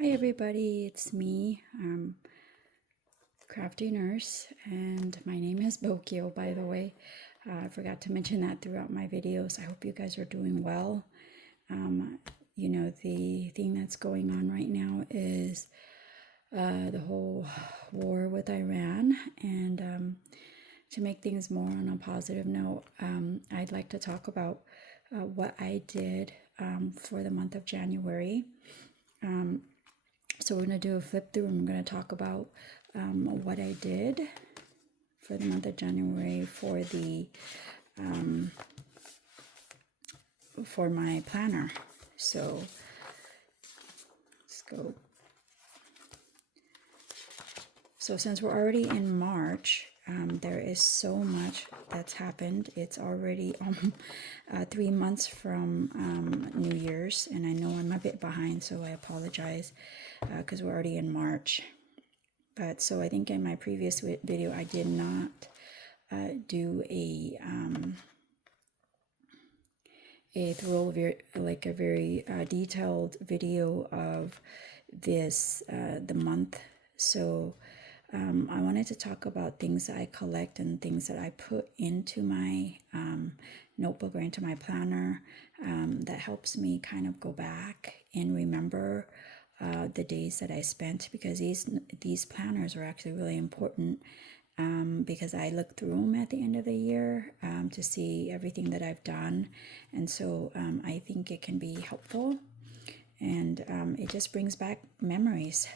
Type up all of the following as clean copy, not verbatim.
Hi everybody, it's me, Crafty Nurse, and my name is Bokyo, by the way. I forgot to mention that throughout my videos. I hope you guys are doing well. The thing that's going on right now is the whole war with Iran, and to make things more on a positive note, I'd like to talk about what I did for the month of January. So we're going to do a flip through and we're going to talk about what I did for the month of January for my planner. So let's go. So since we're already in March, there is so much that's happened. It's already 3 months from New Year's, and I know I'm a bit behind, so I apologize because we're already in March. But so I think in my previous video, I did not do a very detailed video of this the month. So I wanted to talk about things that I collect and things that I put into my notebook or into my planner that helps me kind of go back and remember the days that I spent, because these planners are actually really important because I look through them at the end of the year to see everything that I've done, and so I think it can be helpful, and it just brings back memories.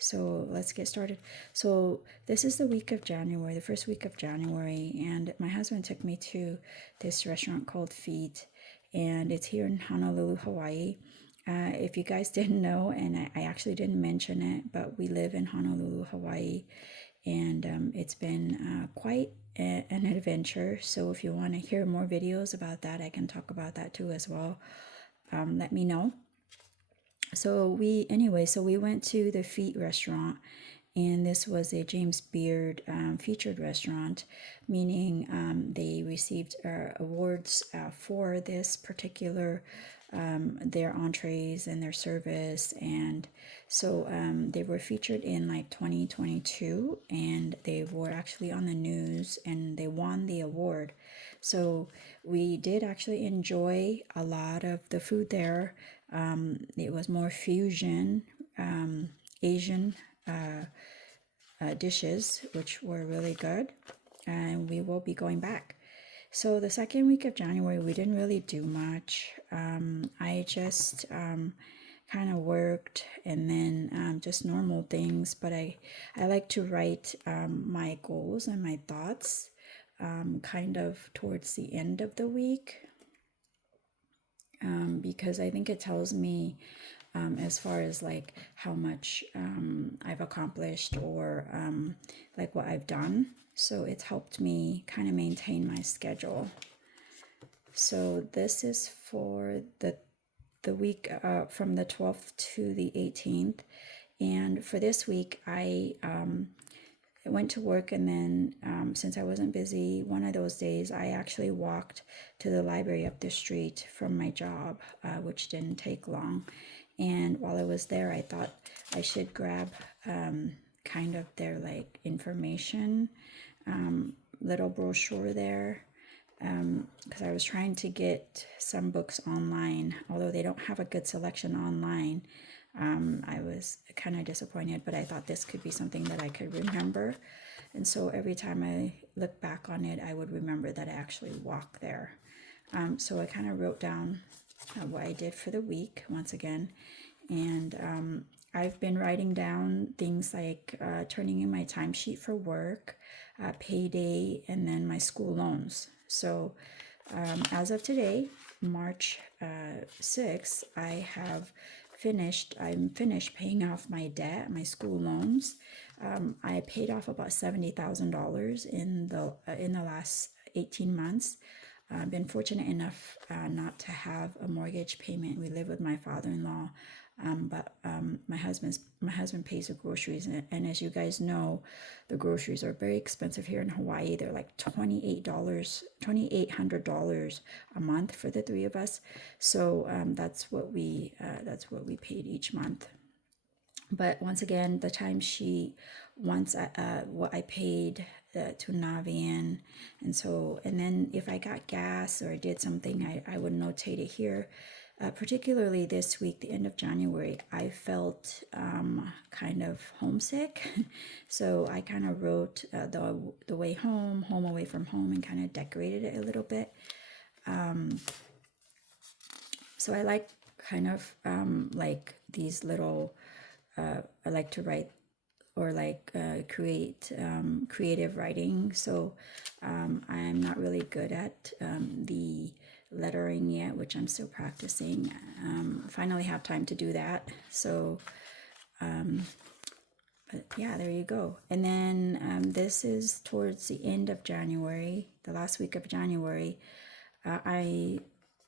So let's get started. So this is the week of January, the first week of January, and my husband took me to this restaurant called Feet, and it's here in Honolulu, Hawaii. If you guys didn't know, and I actually didn't mention it, but we live in Honolulu, Hawaii, and it's been quite an adventure. So if you want to hear more videos about that, I can talk about that too as well. Let me know. So we went to the Feet restaurant, and this was a James Beard featured restaurant, meaning they received awards for this particular their entrees and their service, and so they were featured in like 2022, and they were actually on the news and they won the award. So we did actually enjoy a lot of the food there. It was more fusion Asian dishes, which were really good, and we will be going back. So the second week of January, we didn't really do much. I just kind of worked, and then just normal things, but I like to write my goals and my thoughts kind of towards the end of the week, because I think it tells me as far as like how much I've accomplished, or like what I've done. So it's helped me kind of maintain my schedule. So this is for the week from the 12th to the 18th. And for this week, I went to work, and then since I wasn't busy one of those days, I actually walked to the library up the street from my job, which didn't take long. And while I was there, I thought I should grab kind of their like information little brochure there, because I was trying to get some books online, although they don't have a good selection online. I was kind of disappointed, but I thought this could be something that I could remember. And so every time I look back on it, I would remember that I actually walked there. So I kind of wrote down what I did for the week once again. And I've been writing down things like turning in my timesheet for work, payday, and then my school loans. So as of today, March 6th, I'm finished paying off my debt, my school loans. I paid off about $70,000 in the last 18 months. I've been fortunate enough not to have a mortgage payment. We live with my father-in-law, but my husband pays the groceries, and as you guys know, the groceries are very expensive here in Hawaii. They're like $2,800 a month for the three of us. So that's what we paid each month. But once again, the timesheet, once what I paid to Navien, and so, and then if I got gas or did something, I would notate it here. Particularly this week, the end of January, I felt kind of homesick. So I kind of wrote the way home, home away from home, and kind of decorated it a little bit. So I like kind of like these little, I like to write or like create creative writing. So I'm not really good at the lettering yet, which I'm still practicing. Finally have time to do that. So, but yeah, there you go. And then this is towards the end of January, the last week of January. I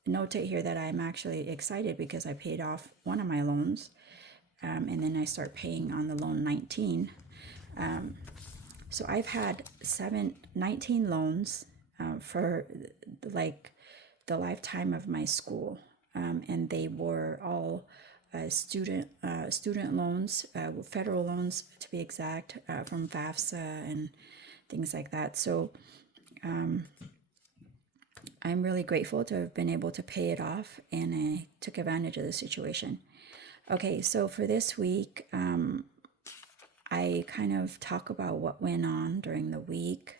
notate here that I'm actually excited because I paid off one of my loans. And then I start paying on the loan 19. So I've had 19 loans for like the lifetime of my school, and they were all student loans, federal loans to be exact, from FAFSA and things like that. So I'm really grateful to have been able to pay it off, and I took advantage of the situation. Okay, so for this week, I kind of talk about what went on during the week.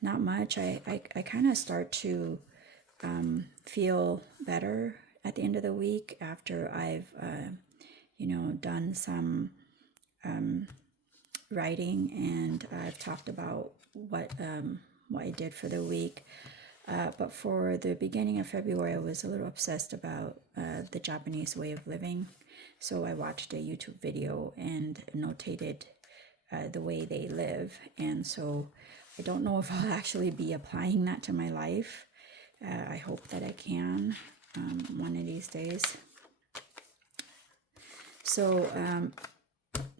Not much. I kind of start to feel better at the end of the week after I've, done some writing, and I've talked about what I did for the week. But for the beginning of February, I was a little obsessed about the Japanese way of living. So I watched a YouTube video and notated the way they live. And so I don't know if I'll actually be applying that to my life. I hope that I can one of these days. So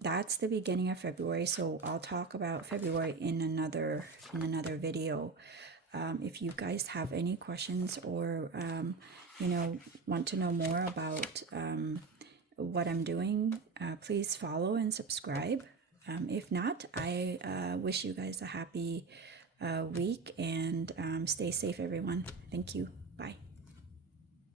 that's the beginning of February. So I'll talk about February in another video. If you guys have any questions or want to know more about what I'm doing, please follow and subscribe. If not, I wish you guys a happy week, and stay safe, everyone. Thank you. Bye.